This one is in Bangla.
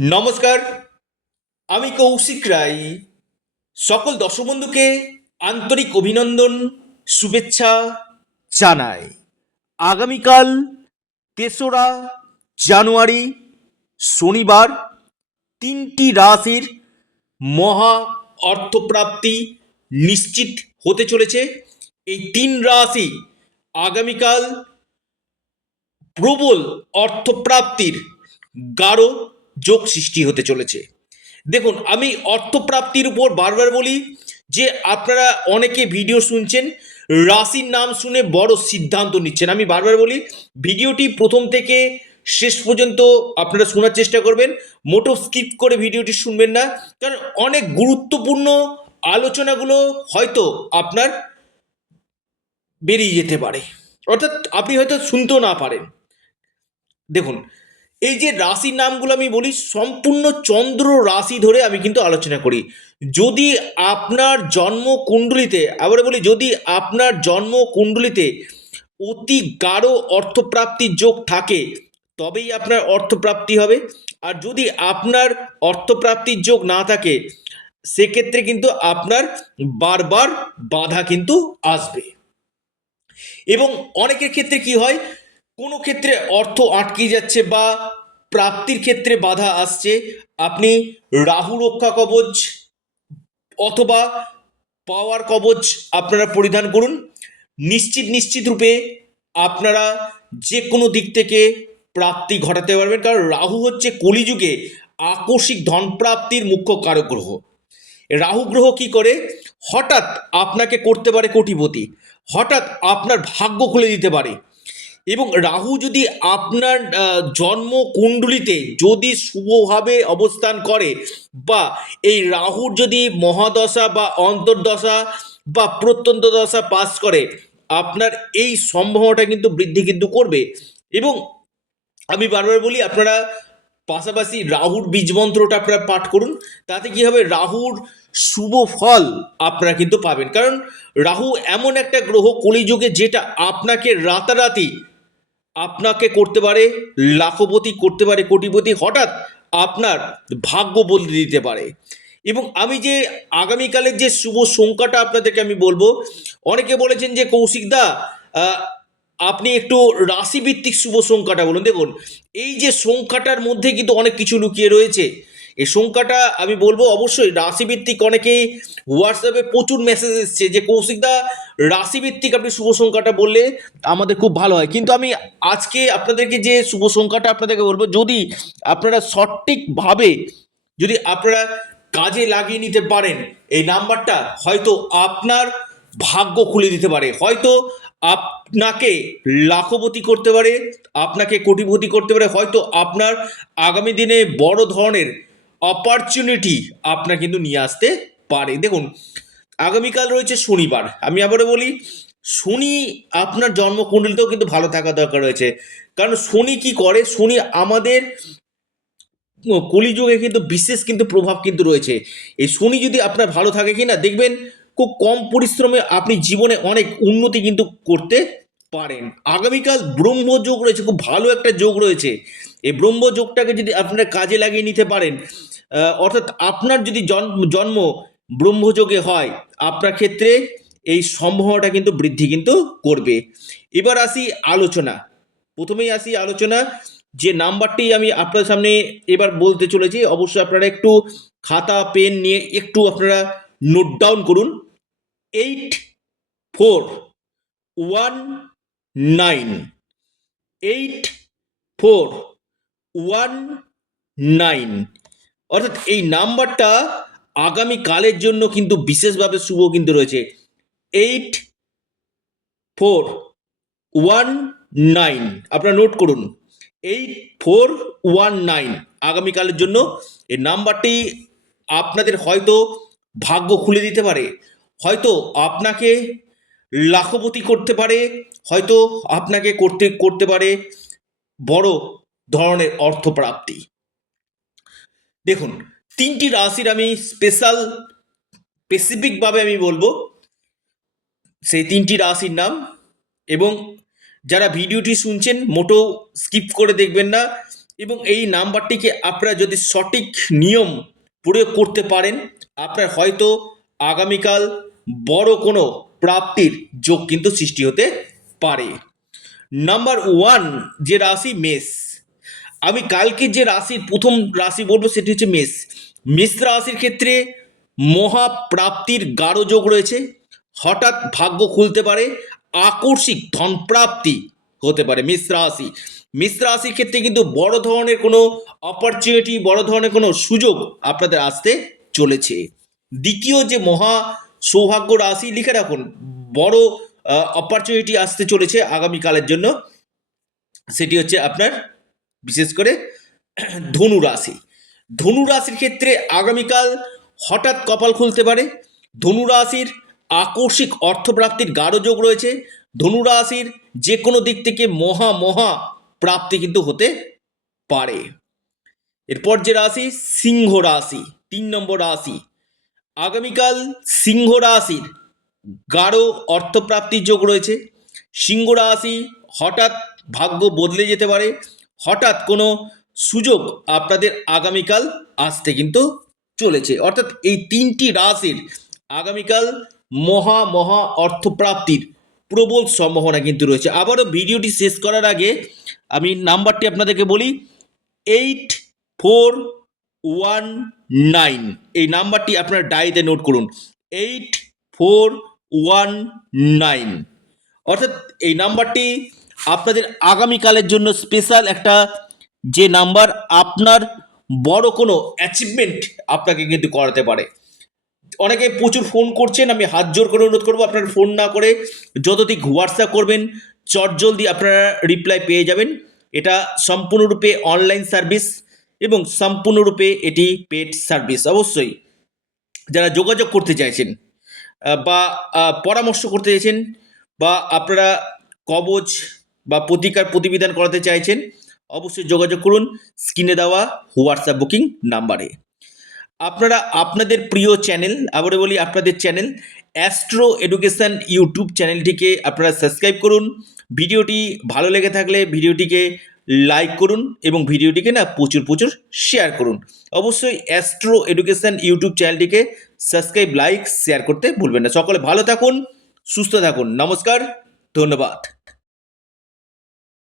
নমস্কার, আমি কৌশিক রায়। সকল দর্শক বন্ধুকে আন্তরিক অভিনন্দন, শুভেচ্ছা জানাই। আগামীকাল ৩রা জানুয়ারি শনিবার ৩টি রাশির মহা অর্থপ্রাপ্তি নিশ্চিত হতে চলেছে। এই ৩ রাশি আগামীকাল প্রবল অর্থপ্রাপ্তির গাঢ় যোগ সৃষ্টি হতে চলেছে। দেখুন, আমি অর্থপ্রাপ্তির উপর বারবার বলি যে আপনারা অনেকে ভিডিও শুনছেন, রাশির নাম শুনে বড় সিদ্ধান্ত নিচ্ছেন। আমি বারবার বলি ভিডিওটি প্রথম থেকে শেষ পর্যন্ত আপনারা শোনার চেষ্টা করবেন, মোটো স্কিপ করে ভিডিওটি শুনবেন না, কারণ অনেক গুরুত্বপূর্ণ আলোচনাগুলো হয়তো আপনার বেরিয়ে যেতে পারে, অর্থাৎ আপনি হয়তো শুনতেও না পারেন। দেখুন, এই যে রাশির নামগুলো আমি বলি সম্পূর্ণ চন্দ্র রাশি ধরে আমি কিন্তু আলোচনা করি। যদি আপনার জন্ম কুণ্ডলিতে, আবার বলি যদি আপনার জন্ম কুণ্ডলিতে অতি গাঢ় অর্থপ্রাপ্তির যোগ থাকে তবেই আপনার অর্থপ্রাপ্তি হবে। আর যদি আপনার অর্থপ্রাপ্তির যোগ না থাকে সেক্ষেত্রে কিন্তু আপনার বারবার বাধা কিন্তু আসবে। এবং অনেকের ক্ষেত্রে কি হয়, কোনো ক্ষেত্রে অর্থ আটকে যাচ্ছে বা প্রাপ্তির ক্ষেত্রে বাধা আসছে, আপনি রাহু রক্ষা কবচ অথবা পাওয়ার কবচ আপনারা পরিধান করুন। নিশ্চিত রূপে আপনারা যে কোনো দিক থেকে প্রাপ্তি ঘটাতে পারবেন, কারণ রাহু হচ্ছে কলিযুগে আকস্মিক ধন প্রাপ্তির মুখ্য কারক গ্রহ। রাহু গ্রহ কি করে, হঠাৎ আপনাকে করতে পারে কোটিপতি, হঠাৎ আপনার ভাগ্য খুলে দিতে পারে। এবং রাহু যদি আপনার জন্ম কুণ্ডলিতে যদি শুভভাবে অবস্থান করে, বা এই রাহুর যদি মহাদশা বা অন্তর্দশা বা প্রত্যন্ত দশা পাস করে, আপনার এই সম্ভাবনাটা কিন্তু বৃদ্ধি কিন্তু করবে। এবং আমি বারবার বলি আপনারা পাশাপাশি রাহুর বীজ মন্ত্রটা আপনারা পাঠ করুন, তাতে কি হবে, রাহুর শুভ ফল আপনারা কিন্তু পাবেন। কারণ রাহু এমন একটা গ্রহ কলিযুগে যেটা আপনাকে রাতারাতি আপনাকে করতে পারে লাখপতি, করতে পারে কোটিপতি, হঠাৎ আপনার ভাগ্য বদলে দিতে পারে। এবং আমি যে আগামীকালের যে শুভ সংখ্যাটা আপনাদেরকে আমি বলবো, অনেকে বলেছেন যে কৌশিকদা আপনি একটু রাশিভিত্তিক শুভ সংখ্যাটা বলুন। দেখুন, এই যে সংখ্যাটার মধ্যে কিন্তু অনেক কিছু লুকিয়ে রয়েছে। এই সংখ্যাটা আমি বলবো অবশ্যই রাশিভিত্তিক। অনেকেই হোয়াটসঅ্যাপে প্রচুর মেসেজ এসছে যে কৌশিকদা রাশিভিত্তিক আপনি শুভ সংখ্যাটা বললে আমাদের খুব ভালো হয়। কিন্তু আমি আজকে আপনাদেরকে যে শুভ সংখ্যাটা আপনাদেরকে বলবো, যদি আপনারা সঠিকভাবে যদি আপনারা কাজে লাগিয়ে নিতে পারেন এই নাম্বারটা, হয়তো আপনার ভাগ্য খুলে দিতে পারে, হয়তো আপনাকে লাখপতি করতে পারে, আপনাকে কোটিপতি করতে পারে, হয়তো আপনার আগামী দিনে বড় ধরনের অপরচুনিটি আপনার কিন্তু নিয়ে আসতে পারে। দেখুন, আগামীকাল রয়েছে শনিবার, আমি আবারও বলি শনি আপনার জন্মকুণ্ডলিতেও কিন্তু ভালো থাকা দরকার রয়েছে। কারণ শনি কি করে, শনি আমাদের কলিযুগে কিন্তু বিশেষ কিন্তু প্রভাব কিন্তু রয়েছে। এই শনি যদি আপনার ভালো থাকে কিনা দেখবেন খুব কম পরিশ্রমে আপনি জীবনে অনেক উন্নতি কিন্তু করতে পারেন। আগামীকাল ব্রহ্মযোগ রয়েছে, খুব ভালো একটা যোগ রয়েছে। এই ব্রহ্মযোগটাকে যদি আপনারা কাজে লাগিয়ে নিতে পারেন, অর্থাৎ আপনার যদি জন্ম ব্রহ্মযোগে হয়, আপনার ক্ষেত্রে এই সম্ভাবনাটা কিন্তু বৃদ্ধি কিন্তু করবে। এবার আসি আলোচনা, প্রথমেই আসি আলোচনা যে নাম্বারটি আমি আপনার সামনে এবার বলতে চলেছি, অবশ্যই আপনারা একটু খাতা পেন নিয়ে একটু আপনারা নোট ডাউন করুন। 8419, 8419, অর্থাৎ এই নাম্বারটা আগামীকালের জন্য কিন্তু বিশেষভাবে শুভ কিন্তু রয়েছে। 8419 আপনারা নোট করুন, 8419 আগামীকালের জন্য এই নাম্বারটি আপনাদের হয়তো ভাগ্য খুলে দিতে পারে, হয়তো আপনাকে লাখপতি করতে পারে, হয়তো আপনাকে করতে পারে বড় ধরনের অর্থপ্রাপ্তি। দেখুন, 3টি রাশির আমি স্পেসিফিকভাবে আমি বলবো সেই 3টি রাশির নাম। এবং যারা ভিডিওটি শুনছেন মোটেও স্কিপ করে দেখবেন না, এবং এই নাম্বারটিকে আপনারা যদি সঠিক নিয়ম প্রয়োগ করতে পারেন, আপনার হয়তো আগামীকাল বড় কোনো প্রাপ্তির যোগ কিন্তু সৃষ্টি হতে পারে। নাম্বার 1 যে রাশি মেষ। আমি কালকে যে রাশির প্রথম রাশি বলবো সেটি হচ্ছে মেষ। মেষ রাশির ক্ষেত্রে মহাপ্রাপ্তির গাঢ় যোগ রয়েছে। হঠাৎ ভাগ্য খুলতে পারে, আকস্মিক ধনপ্রাপ্তি হতে পারে মেষ রাশি। মেষ রাশির ক্ষেত্রে কিন্তু বড় ধরনের কোনো অপরচুনিটি, বড় ধরনের কোনো সুযোগ আপনাদের আসতে চলেছে। দ্বিতীয় যে মহা সৌভাগ্য রাশি, লিখে রাখুন, বড় অপরচুনিটি আসতে চলেছে আগামীকালের জন্য, সেটি হচ্ছে আপনার বিশেষ করে ধনু রাশি। ধনু রাশির ক্ষেত্রে আগামীকাল হঠাৎ কপাল খুলতে পারে। ধনু রাশির আকস্মিক অর্থপ্রাপ্তির গাঢ় যোগ রয়েছে। ধনু রাশির যে কোনো দিক থেকে মহা প্রাপ্তি কিন্তু হতে পারে। এরপর যে রাশি সিংহ রাশি, 3 নম্বর রাশি। আগামীকাল সিংহ রাশির গাঢ় অর্থপ্রাপ্তির যোগ রয়েছে। সিংহ রাশি হঠাৎ ভাগ্য বদলে যেতে পারে, হঠাৎ কোনো সুযোগ আপনাদের আগামীকাল আসতে কিন্তু চলেছে। অর্থাৎ এই 3টি রাশির আগামীকাল মহা অর্থপ্রাপ্তির প্রবল সম্ভাবনা কিন্তু রয়েছে। আবারও ভিডিওটি শেষ করার আগে আমি নাম্বারটি আপনাদেরকে বলি, 8419, এই নাম্বারটি আপনার ডায়েরিতে নোট করুন, 8419। অর্থাৎ এই নাম্বারটি আপনাদের আগামীকালের জন্য স্পেশাল একটা যে নাম্বার, আপনার বড় কোনো অ্যাচিভমেন্ট আপনাকে কিন্তু করাতে পারে। অনেকে প্রচুর ফোন করছেন, আমি হাত জোর করে অনুরোধ করবো আপনারা ফোন না করে যতদিক হোয়াটসঅ্যাপ করবেন চটজলদি আপনারা রিপ্লাই পেয়ে যাবেন। এটা সম্পূর্ণরূপে অনলাইন সার্ভিস এবং সম্পূর্ণরূপে এটি পেড সার্ভিস। অবশ্যই যারা যোগাযোগ করতে চাইছেন বা পরামর্শ করতে চাইছেন বা আপনারা কবচ বা প্রতিকার প্রতিবিধান করাতে চাইছেন, অবশ্যই যোগাযোগ করুন স্ক্রিনে দেওয়া হোয়াটসঅ্যাপ বুকিং নাম্বারে। আপনারা আপনাদের প্রিয় চ্যানেল, আবারও বলি আপনাদের চ্যানেল অ্যাস্ট্রো এডুকেশন ইউটিউব চ্যানেলটিকে আপনারা সাবস্ক্রাইব করুন। ভিডিওটি ভালো লেগে থাকলে ভিডিওটিকে লাইক করুন এবং ভিডিওটিকে না প্রচুর শেয়ার করুন। অবশ্যই অ্যাস্ট্রো এডুকেশন ইউটিউব চ্যানেলটিকে সাবস্ক্রাইব, লাইক, শেয়ার করতে ভুলবেন না। সকলে ভালো থাকুন, সুস্থ থাকুন। নমস্কার, ধন্যবাদ।